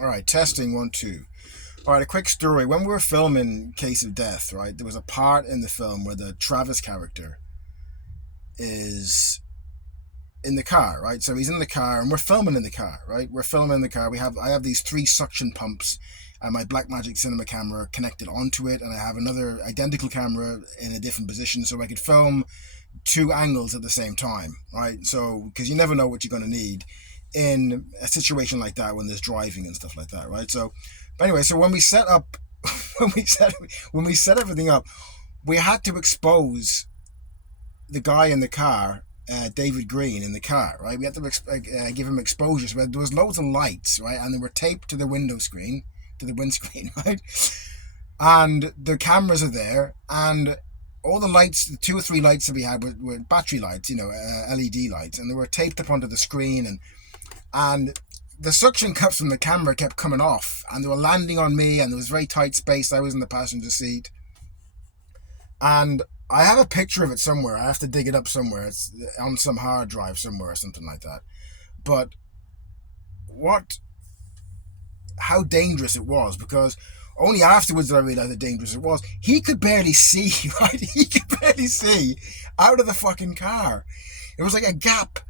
All right, testing one, two. All right, a quick story. When we were filming Case of Death, right, there was a part in the film where the Travis character is in the car, right? So he's in the car, and we're filming in the car, right? We're filming in the car. I have these three suction pumps, and my Blackmagic Cinema camera connected onto it, and I have another identical camera in a different position, so I could film two angles at the same time, right? So because you never know what you're going to need in a situation like that when there's driving and stuff like that, right? So, but anyway, so when we set up, when we set when we set everything up, we had to expose the guy in the car, David Green in the car, right? We had to give him exposure. So there was loads of lights, right, and they were taped to the window screen, to the windscreen, right? And the cameras are there, and all the lights, the two or three lights that we had were battery lights, LED lights, and they were taped up onto the screen, and the suction cups from the camera kept coming off, and they were landing on me, and there was very tight space. I was in the passenger seat, and I have a picture of it somewhere. I have to dig it up somewhere. It's on some hard drive somewhere or something like that. But what, how dangerous it was, because only afterwards did I realize how dangerous it was. He could barely see, right? He could barely see out of the fucking car. It was like a gap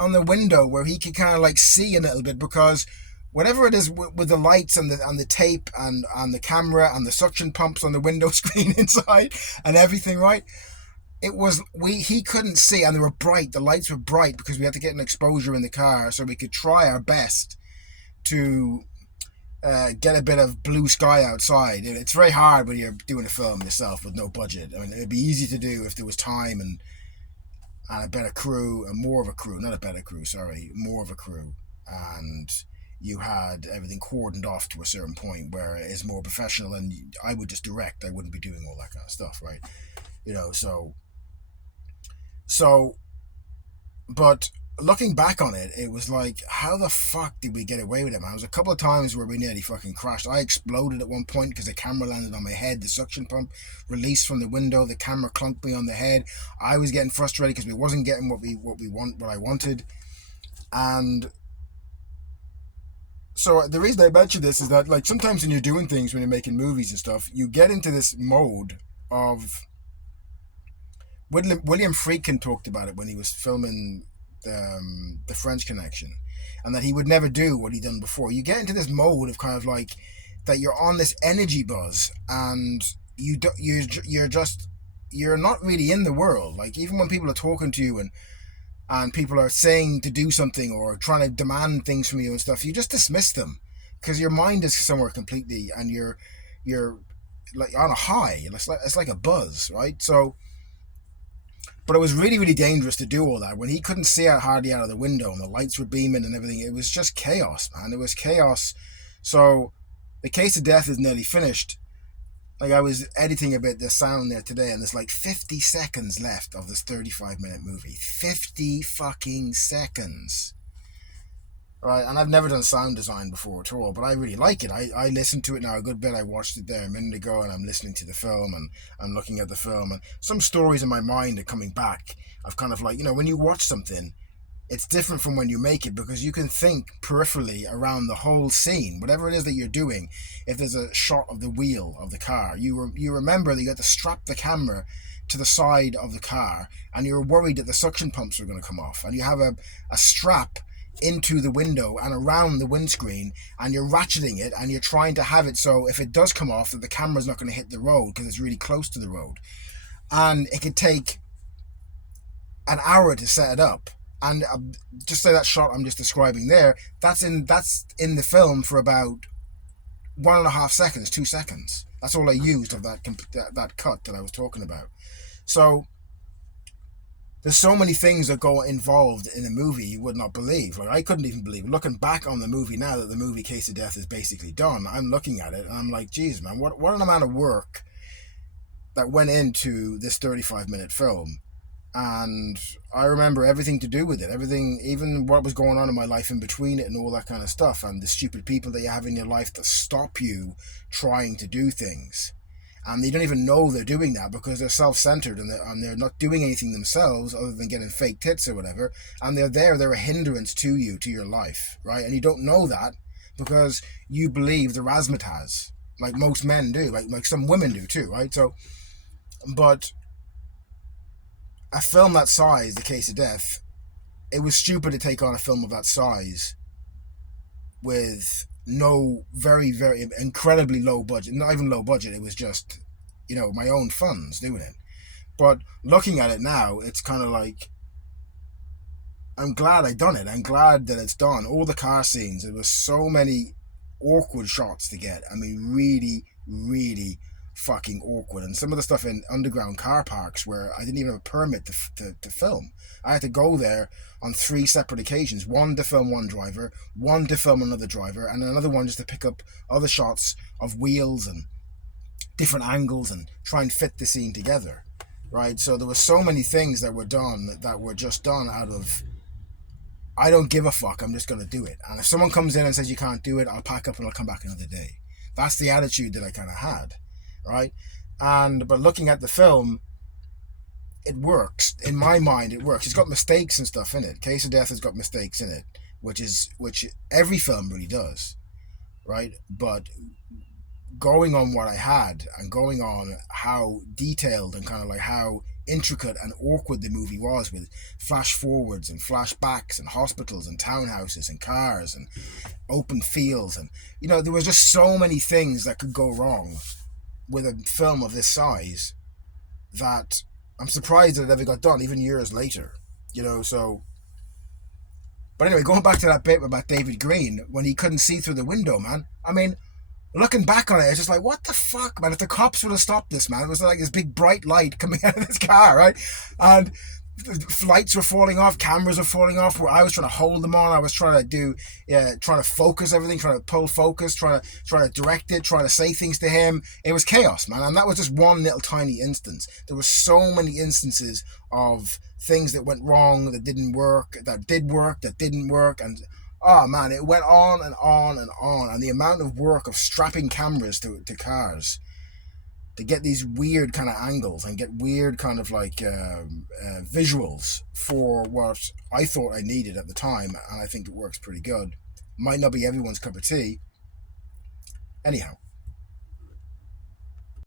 on the window where he could kind of like see a little bit, because whatever it is with the lights and the tape and the camera and the suction pumps on the window screen inside and everything, right? It was he couldn't see, and they were bright. The lights were bright because we had to get an exposure in the car so we could try our best to get a bit of blue sky outside. It's very hard when you're doing a film yourself with no budget. I mean, it'd be easy to do if there was time and a better crew, and more of a crew, not a better crew, sorry, more of a crew, and you had everything cordoned off to a certain point where it is more professional, and I would just direct. I wouldn't be doing all that kind of stuff, right? So, but looking back on it, it was like, how the fuck did we get away with it, man? There was a couple of times where we nearly fucking crashed. I exploded at one point because the camera landed on my head. The suction pump released from the window. The camera clunked me on the head. I was getting frustrated because we wasn't getting what I wanted. And so the reason I mention this is that, like, sometimes when you're doing things, when you're making movies and stuff, you get into this mode of William Friedkin talked about it when he was filming the French Connection, and that he would never do what he'd done before. You get into this mode of kind of like that you're on this energy buzz, and you're not really in the world. Like, even when people are talking to you and people are saying to do something or trying to demand things from you and stuff, you just dismiss them because your mind is somewhere completely, and you're like on a high. It's like a buzz, right? So, but it was really, really dangerous to do all that when he couldn't see out hardly out of the window and the lights were beaming and everything. It was just chaos, man. It was chaos. So the Case of Death is nearly finished. Like, I was editing a bit the sound there today, and there's like 50 seconds left of this 35-minute movie. 50 fucking seconds. Right, and I've never done sound design before at all, but I really like it. I listened to it now a good bit. I watched it there a minute ago, and I'm listening to the film, and I'm looking at the film, and some stories in my mind are coming back. I've kind of like, when you watch something, it's different from when you make it, because you can think peripherally around the whole scene, whatever it is that you're doing. If there's a shot of the wheel of the car, you remember that you have to strap the camera to the side of the car, and you're worried that the suction pumps are going to come off, and you have a strap into the window and around the windscreen, and you're ratcheting it, and you're trying to have it so if it does come off, that the camera's not going to hit the road because it's really close to the road. And it could take an hour to set it up. And just say that shot I'm just describing there, that's in the film for about 1.5 seconds, 2 seconds. That's all I used of that cut that I was talking about. So there's so many things that go involved in a movie you would not believe. Like, I couldn't even believe it. Looking back on the movie now that the movie Case of Death is basically done, I'm looking at it and I'm like, geez, man, what an amount of work that went into this 35-minute film. And I remember everything to do with it, everything, even what was going on in my life in between it and all that kind of stuff, and the stupid people that you have in your life that stop you trying to do things. And they don't even know they're doing that because they're self-centered, and they're not doing anything themselves other than getting fake tits or whatever, and they're a hindrance to you, to your life, right? And you don't know that because you believe the razzmatazz, like most men do, like some women do too, right? So, but a film that size, The Case of Death, it was stupid to take on a film of that size with no very incredibly low budget, not even low budget. It was just, my own funds doing it. But looking at it now, it's kind of like, I'm glad I done it. I'm glad that it's done. All the car scenes, there was so many awkward shots to get. I mean, really, really fucking awkward. And some of the stuff in underground car parks where I didn't even have a permit to film. I had to go there on 3 separate occasions. One to film one driver, one to film another driver, and another one just to pick up other shots of wheels and different angles and try and fit the scene together. Right? So there were so many things that were done that were just done out of, I don't give a fuck, I'm just going to do it. And if someone comes in and says you can't do it, I'll pack up and I'll come back another day. That's the attitude that I kind of had, right? But looking at the film, it works. In my mind, it works. It's got mistakes and stuff in it. Case of Death has got mistakes in it, which every film really does, right? But going on what I had and going on how detailed and kind of like how intricate and awkward the movie was, with flash forwards and flashbacks and hospitals and townhouses and cars and open fields, and there was just so many things that could go wrong with a film of this size that I'm surprised that it ever got done even years later. So but anyway, going back to that bit about David Green when he couldn't see through the window, man, I mean, looking back on it, it's just like, what the fuck, man? If the cops would have stopped this, man, it was like this big bright light coming out of this car, right? And lights were falling off, cameras were falling off. Where I was trying to hold them on, I was trying to focus everything, trying to pull focus, trying to direct it, trying to say things to him. It was chaos, man. And that was just one little tiny instance. There were so many instances of things that went wrong, that didn't work, that did work, that didn't work, and oh man, it went on and on and on. And the amount of work of strapping cameras to cars to get these weird kind of angles and get weird kind of like visuals for what I thought I needed at the time. And I think it works pretty good. Might not be everyone's cup of tea. Anyhow,